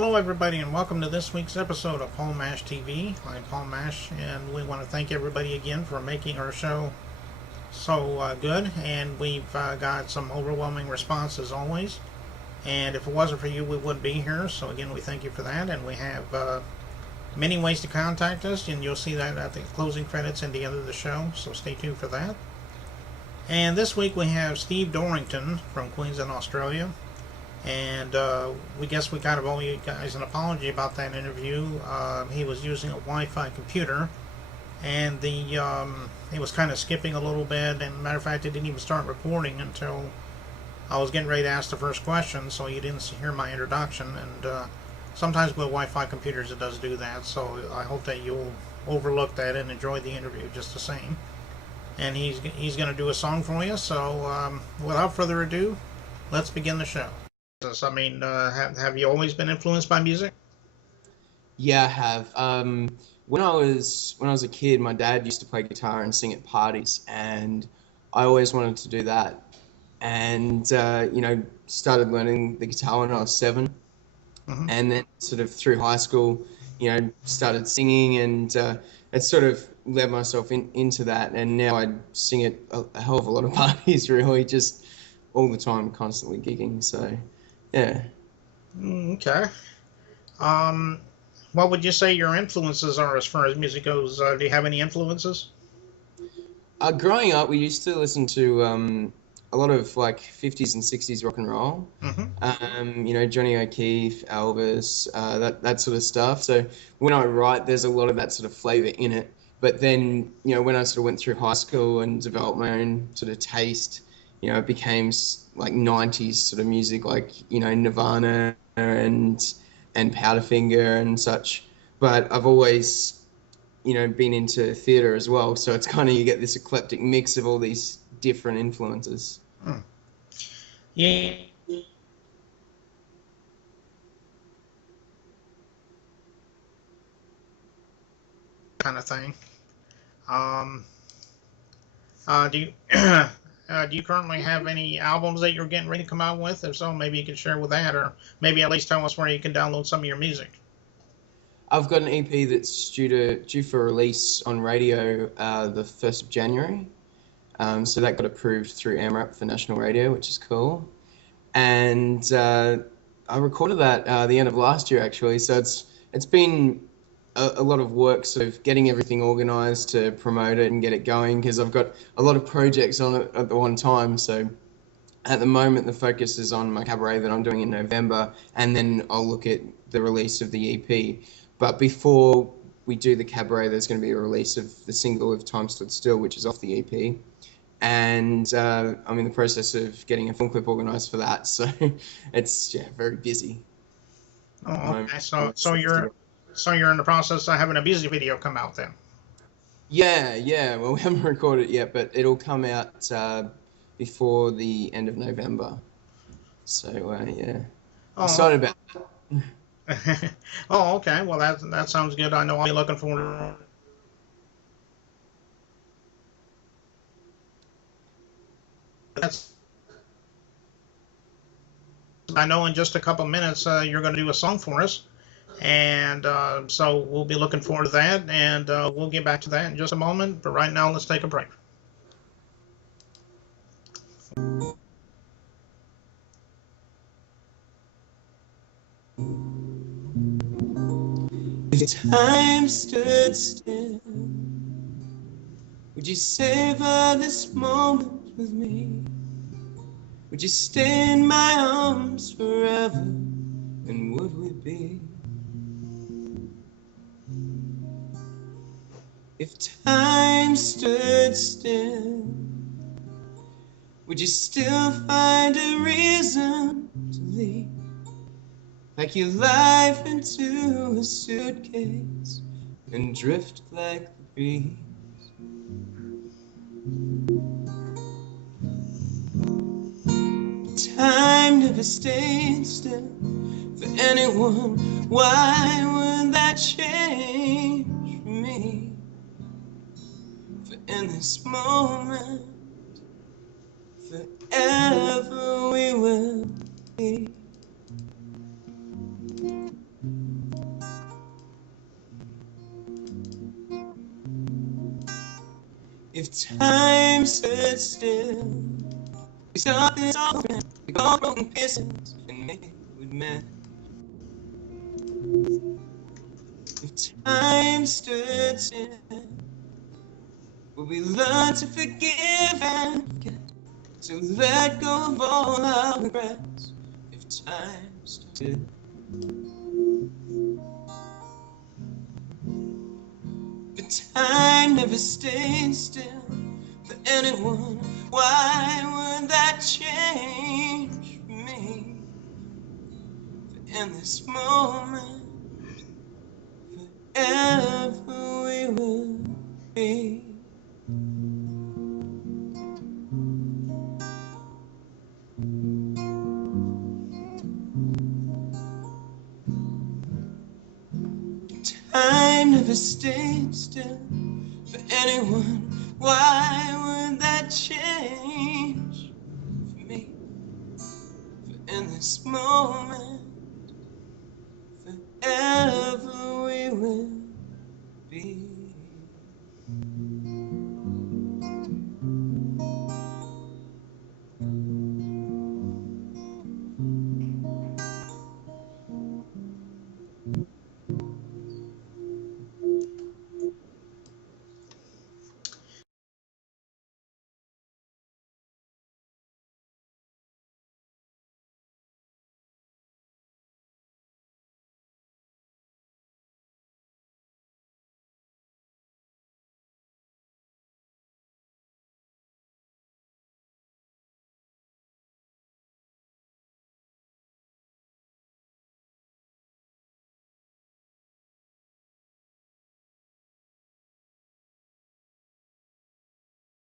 Hello, everybody, and welcome to this week's episode of Paul Mash TV. I'm Paul Mash, and we want to thank everybody again for making our show so good. And we've got some overwhelming response as always. And if it wasn't for you, we wouldn't be here. So again, we thank you for that. And we have many ways to contact us, and you'll see that at the closing credits and the end of the show. So stay tuned for that. And this week we have Steve Dorrington from Queensland, Australia. And we guess we kind of owe you guys an apology about that interview. He was using a Wi-Fi computer, and he was kind of skipping a little bit. And matter of fact, it didn't even start recording until I was getting ready to ask the first question, so you didn't hear my introduction. And sometimes with Wi-Fi computers, it does do that. So I hope that you'll overlook that and enjoy the interview just the same. And he's going to do a song for you. So without further ado, let's begin the show. I mean, have you always been influenced by music? Yeah, I have. When I was a kid, my dad used to play guitar and sing at parties, and I always wanted to do that. And started learning the guitar when I was 7, and then sort of through high school, started singing, and it sort of led myself into that. And now I sing at a hell of a lot of parties, really, just all the time, constantly gigging. So. Yeah. Okay. What would you say your influences are as far as music goes? Do you have any influences? Growing up, we used to listen to a lot of like 50s and 60s rock and roll. Johnny O'Keefe, Elvis, that sort of stuff. So when I write, there's a lot of that sort of flavor in it. But then, when I sort of went through high school and developed my own sort of taste, it became like 90s sort of music, like, Nirvana and Powderfinger and such. But I've always, been into theatre as well. So it's kind of, you get this eclectic mix of all these different influences. Yeah. Kind of thing. Do you do you currently have any albums that you're getting ready to come out with? If so, maybe you can share with that, or maybe at least tell us where you can download some of your music. I've got an EP that's due for release on radio the 1st of January. So that got approved through AMRAP for national radio, which is cool. And I recorded that the end of last year, actually. So it's been a lot of work sort of getting everything organized to promote it and get it going, because I've got a lot of projects on it at the one time. So at the moment, the focus is on my cabaret that I'm doing in November, and then I'll look at the release of the EP. But before we do the cabaret, there's going to be a release of the single of Time Stood Still, which is off the EP. And I'm in the process of getting a film clip organized for that. So it's very busy. Oh, okay. So you're in the process of having a music video come out then? Yeah. Well, we haven't recorded it yet, but it'll come out before the end of November. So yeah, excited about that. Oh, okay. Well, that sounds good. I know I'll be looking forward to that. I know in just a couple minutes you're going to do a song for us. And so we'll be looking forward to that, and we'll get back to that in just a moment. But right now, let's take a break. If time stood still, would you savor this moment with me? Would you stay in my arms forever? And would we be? If time stood still, would you still find a reason to leave? Pack your life into a suitcase and drift like the breeze. Time never stayed still for anyone. Why would that change for me? For in this moment, forever we will be. If time stood still, we start this all again. We go broken pieces and make it with men. If time stood still, will we learn to forgive and forget, to let go of all our regrets? If time stood still. But time never stayed still for anyone. Why would that change for me? For in this moment, forever we will be. Time never stayed still for anyone. Why would that change for me? For in this moment, forever we will be.